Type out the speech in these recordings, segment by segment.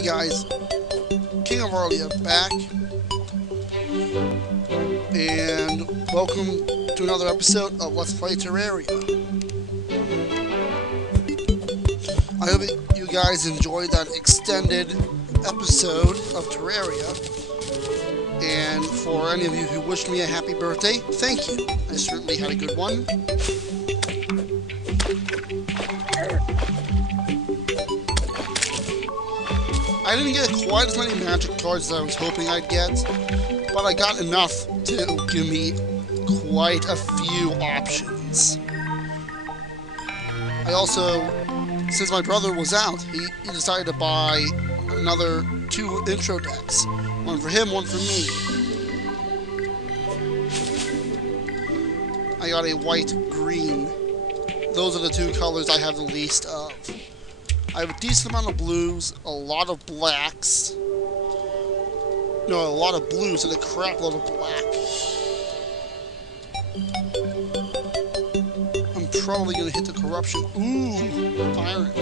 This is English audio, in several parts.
Hey guys, King of Arlia back, and welcome to another episode of Let's Play Terraria. I hope you guys enjoyed that extended episode of Terraria, and for any of you who wished me a happy birthday, thank you. I certainly had a good one. I didn't get quite as many magic cards as I was hoping I'd get, but I got enough to give me quite a few options. I also, since my brother was out, he decided to buy another 2 intro decks. One for him, one for me. I got a white-green. Those are the 2 colors I have the least of. I have a decent amount of blues, a lot of blacks. No, a lot of blues and a crap load of black. I'm probably going to hit the corruption. Ooh, iron.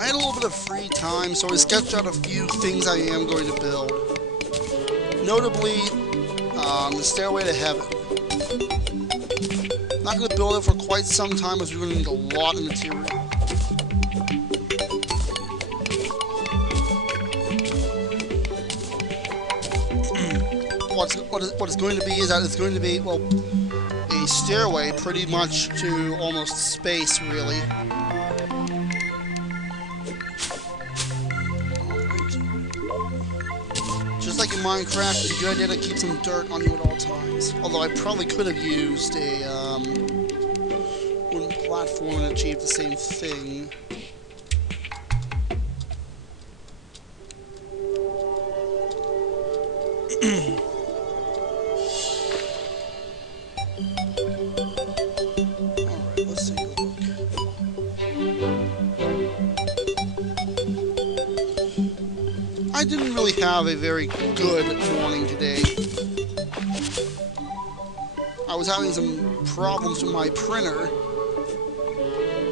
I had a little bit of free time, so I sketched out a few things I am going to build. Notably, the Stairway to Heaven. Not going to build it for quite some time as we're going to need a lot of material. What it's going to be is that it's going to be, well, a stairway pretty much to almost space, really. Just like in Minecraft, it's a good idea to keep some dirt on you at all times. Although I probably could have used a wooden platform and achieved the same thing. Alright, let's take a look. I didn't really have a very good morning today. I was having some problems with my printer.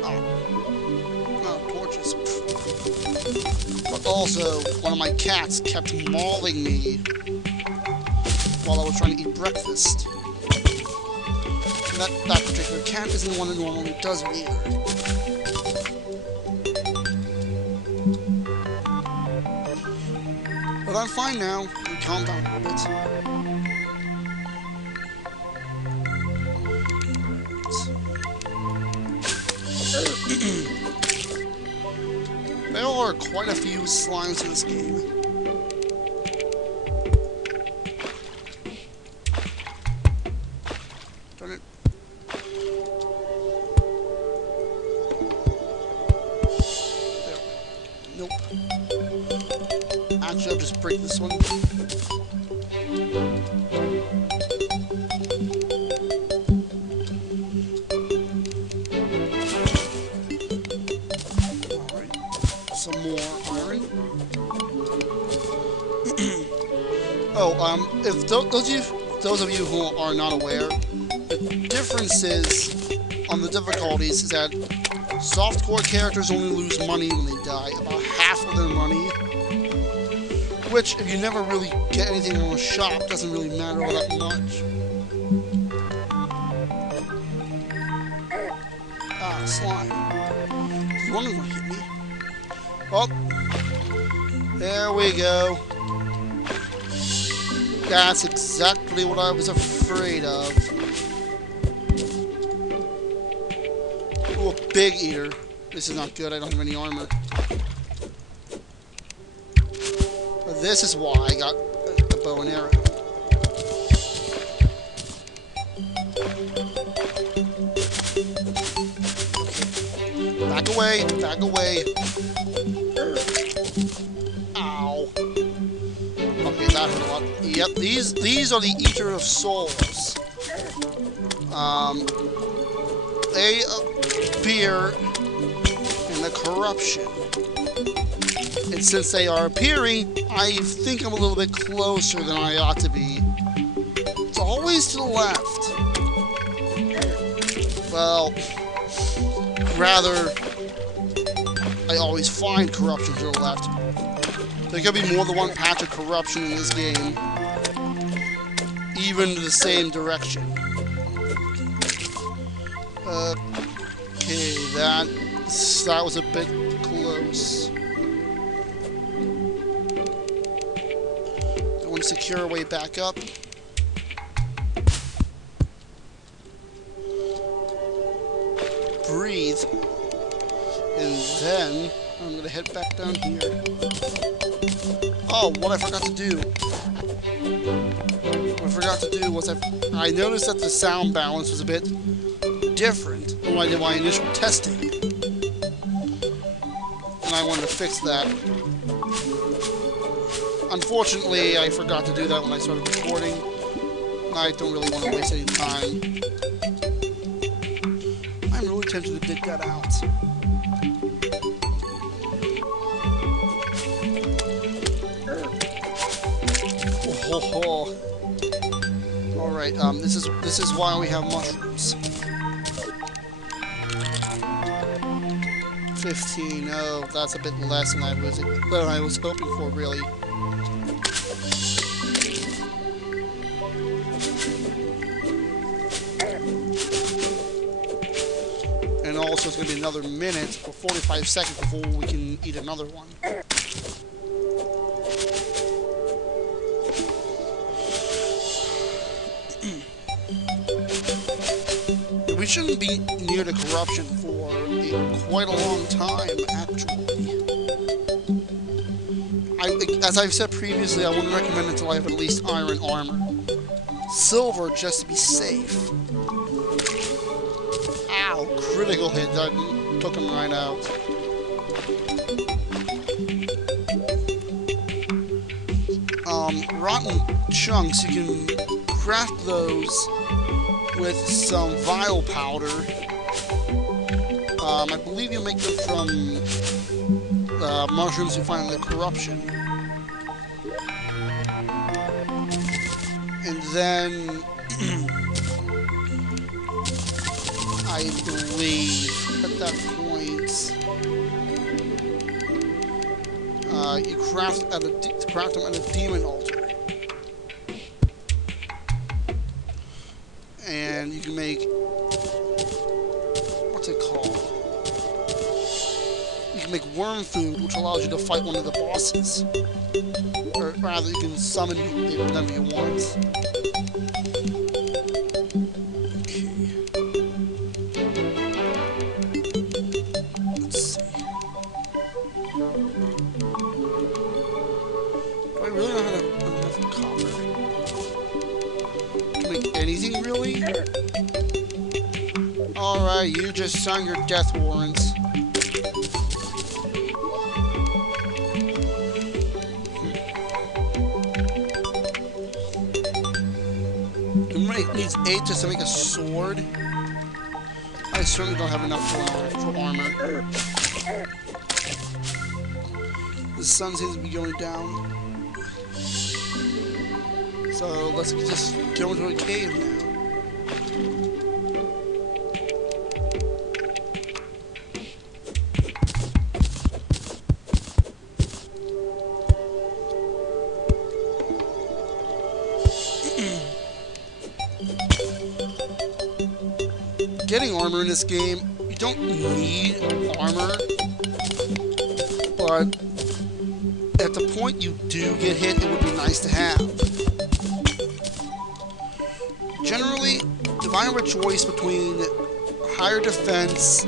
Oh, torches. But also, one of my cats kept mauling me while I was trying to eat breakfast. And that particular cat isn't the one that normally does it either. But I'm fine now. Calm down a bit. There are quite a few slimes in this game. Darn it. There. Nope. Actually, I'll just break this one. Alright. Some more iron. Oh, if those of you who are not aware, the differences on the difficulties is that softcore characters only lose money when they die. About half of their money. Which, if you never really get anything from a shop, doesn't really matter all that much. Ah, slime. You wonder what hit me? Oh, there we go. That's exactly what I was afraid of. Oh, a big eater. This is not good, I don't have any armor. This is why I got the bow and arrow. Back away, back away. Ow. Okay, that hurt a lot. Yep, these are the Eater of Souls. They appear in the corruption. And since they are appearing, I think I'm a little bit closer than I ought to be. It's always to the left. Well, rather, I always find corruption to the left. There could be more than one patch of corruption in this game, even to the same direction. Okay, that was a bit close. I want to secure our way back up. Breathe. And then I'm going to head back down here. Oh, what I forgot to do. What I forgot to do was I noticed that the sound balance was a bit different than when I did my initial testing. And I wanted to fix that. Unfortunately, I forgot to do that when I started recording. I don't really want to waste any time. I'm really tempted to dig that out. Oh. Alright, this is why we have mushrooms. 15. Oh, that's a bit less than I was hoping for, really. And also, it's going to be another minute or 45 seconds before we can eat another one. We shouldn't be near the corruption for quite a long time, actually. As I've said previously, I wouldn't recommend until I have at least iron armor. Silver, just to be safe. Ow, critical hit, that took him right out. Rotten chunks, you can craft those with some vial powder. I believe you make them from mushrooms you find in the corruption. And then I believe at that point you craft them at a demon altar. And you can make, what's it called? You can make worm food, which allows you to fight one of the bosses. Or rather, you can summon them whenever you want. Okay. Let's see. Do I really not have enough copper? Anything, really? Alright, you just signed your death warrants. It needs 8 just to make a sword. I certainly don't have enough for armor. The sun seems to be going down. So let's just go into a cave now. Getting armor in this game, you don't need armor, but at the point you do get hit, it would be nice to have. Generally, if I have a choice between higher defense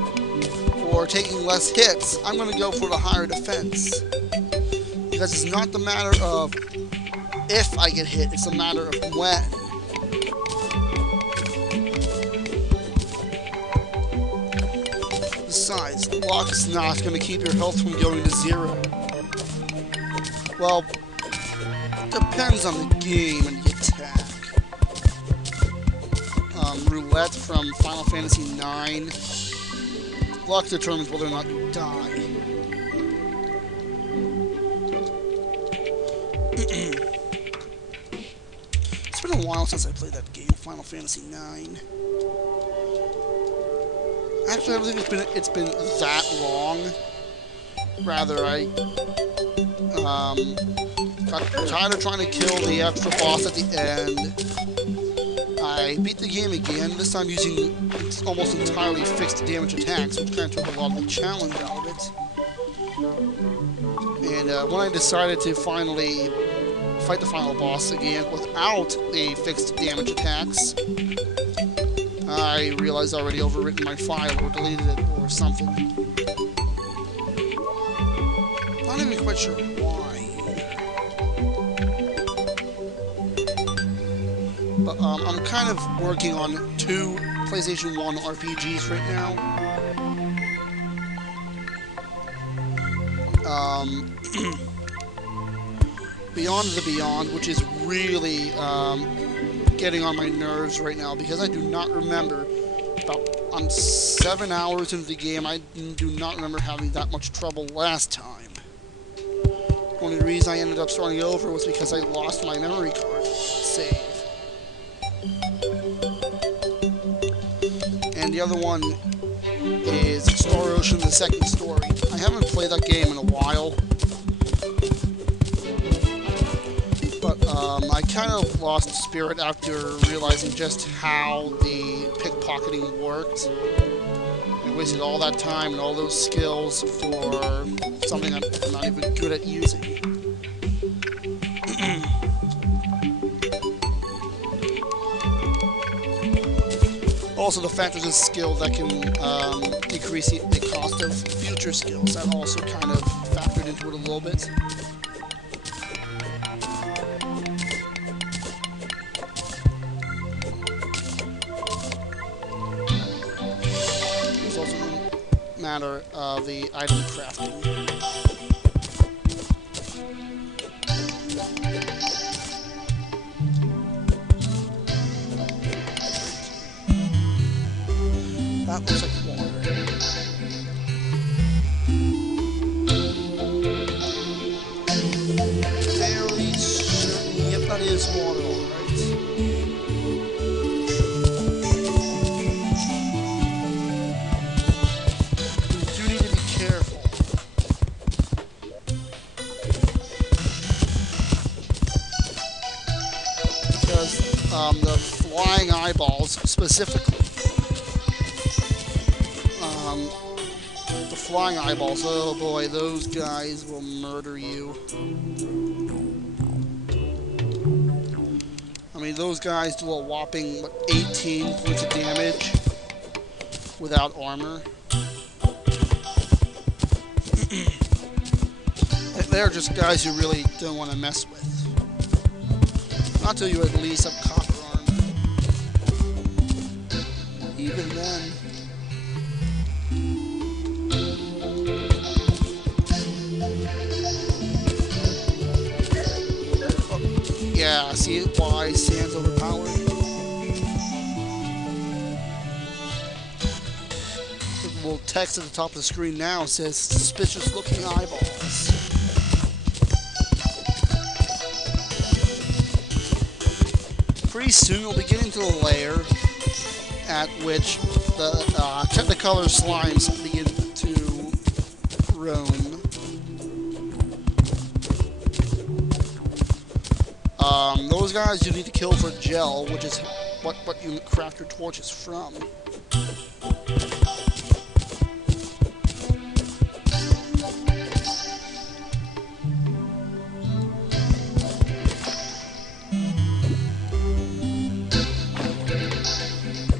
or taking less hits, I'm going to go for the higher defense. Because it's not the matter of if I get hit, it's a matter of when. Besides, luck is not going to keep your health from going to 0. Well, it depends on the game and the attack. Roulette from Final Fantasy IX. Luck determines whether or not you die. It's been a while since I played that game, Final Fantasy IX. Actually, I don't think it's been that long. Rather, I got tired of trying to kill the extra boss at the end. I beat the game again, this time using almost entirely fixed damage attacks, which kind of took a lot of the challenge out of it. And when I decided to finally fight the final boss again without the fixed damage attacks, I realized I already overwritten my file or deleted it or something. Not even quite sure why. But I'm kind of working on 2 PlayStation 1 RPGs right now. Beyond the Beyond, which is really getting on my nerves right now because I do not remember. I'm 7 hours into the game. I do not remember having that much trouble last time. The only reason I ended up starting over was because I lost my memory card save. And the other one is Star Ocean: The Second Story. I haven't played that game in a while. But I kind of lost spirit after realizing just how the pickpocketing worked. I wasted all that time and all those skills for something I'm not even good at using. Also, the fact there's a skill that can decrease the cost of future skills, that also kind of factored into it a little bit. There's also the matter of the item crafting. That looks like water. Very certain. Yep, that is water, alright. You do need to be careful. Because the flying eyeballs, specifically, the flying eyeballs, oh boy, those guys will murder you. I mean, those guys do a whopping, 18 points of damage without armor. They're just guys you really don't want to mess with. Not till you at least have copper armor. Even then. Yeah, see why sand's overpowered? The little text at the top of the screen now says suspicious looking eyeballs. Pretty soon we'll be getting to the layer at which the Technicolor slimes begin to roam. Those guys you need to kill for gel, which is what you craft your torches from. It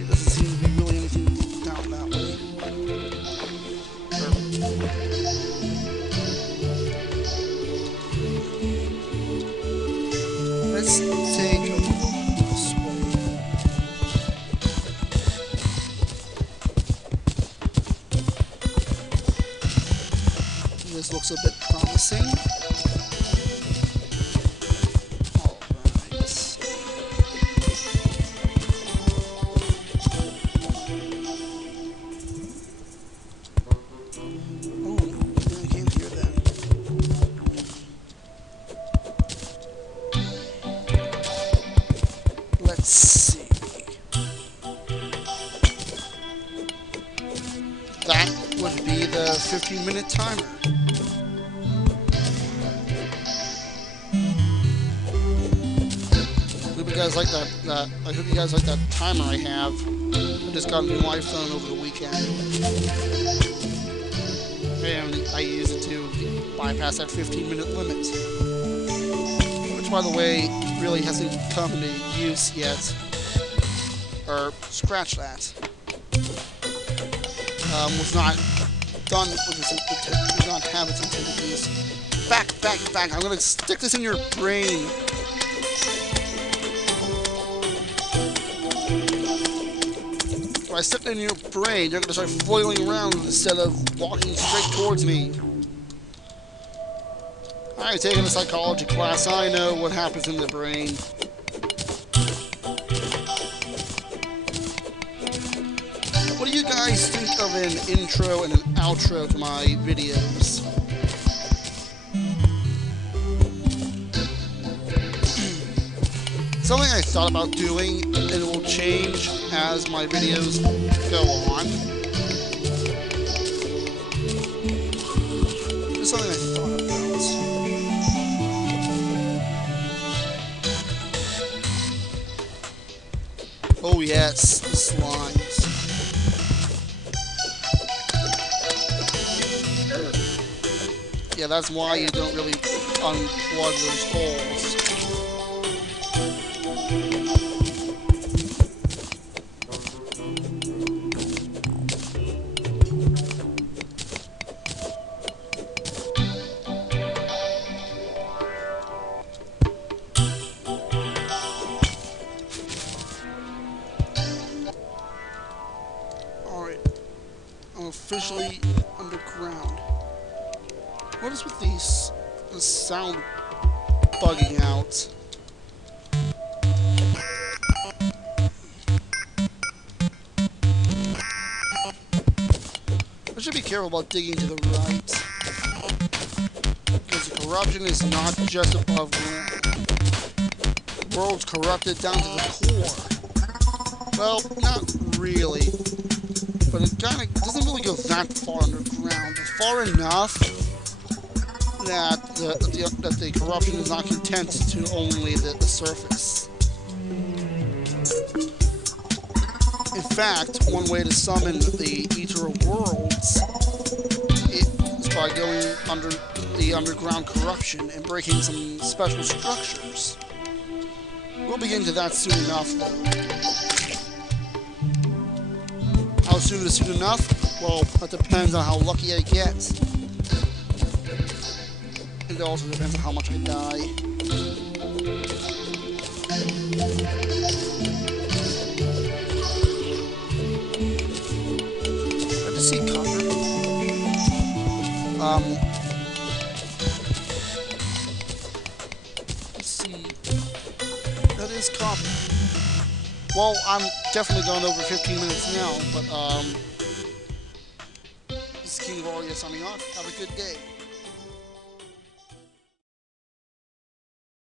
doesn't seem to be really anything down that way. Let's take a look this way. This looks a bit promising. Alright. Oh, I came here then. Let's see. 15-minute timer. I hope you guys like that. I hope you guys like that timer I have. I just got a new iPhone over the weekend, and I use it to bypass that 15-minute limit. Which, by the way, really hasn't come into use yet. Or scratch that. Was not done with its did not have its intended use. Back. I'm gonna stick this in your brain. If I stick it in your brain, you're gonna start flailing around instead of walking straight towards me. I've taken a psychology class. I know what happens in the brain. What do you guys think of an intro and an outro to my videos? Something I thought about doing, and it will change as my videos go on. Just something I thought about. Oh yes, the slimes. Yeah, that's why you don't really unplug those holes. Alright, I'm officially underground. What is with the sound bugging out? I should be careful about digging to the right, because the corruption is not just above ground. The world's corrupted down to the core. Well, not really, but it doesn't really go that far underground. It's far enough that the corruption is not content to only the surface. In fact, one way to summon the Eater of Worlds is by going under the underground corruption and breaking some special structures. We'll begin to that soon enough, though. How soon is soon enough? Well, that depends on how lucky I get. It also depends on how much I die. I just see copper. Let's see. That is copper. Well, I'm definitely going over 15 minutes now, but this is King of Aria signing off. Have a good day.